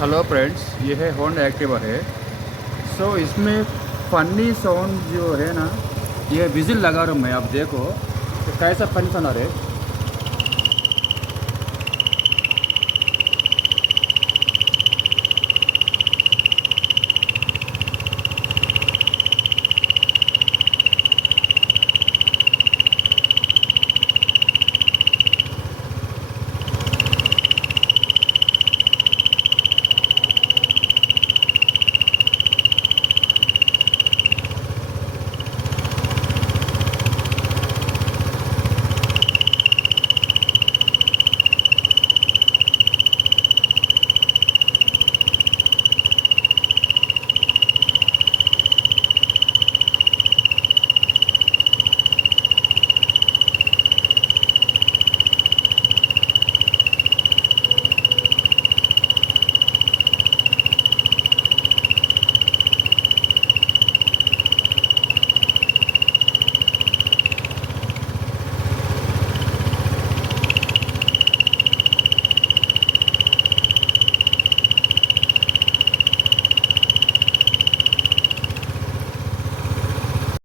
Hello friends, ये है Honda Activa है। इसमें फ़नी साउंड जो है ना, ये विजिल लगा रहा हूँ मैं। आप देखो तो कैसा फनी साउंड आ रहा है।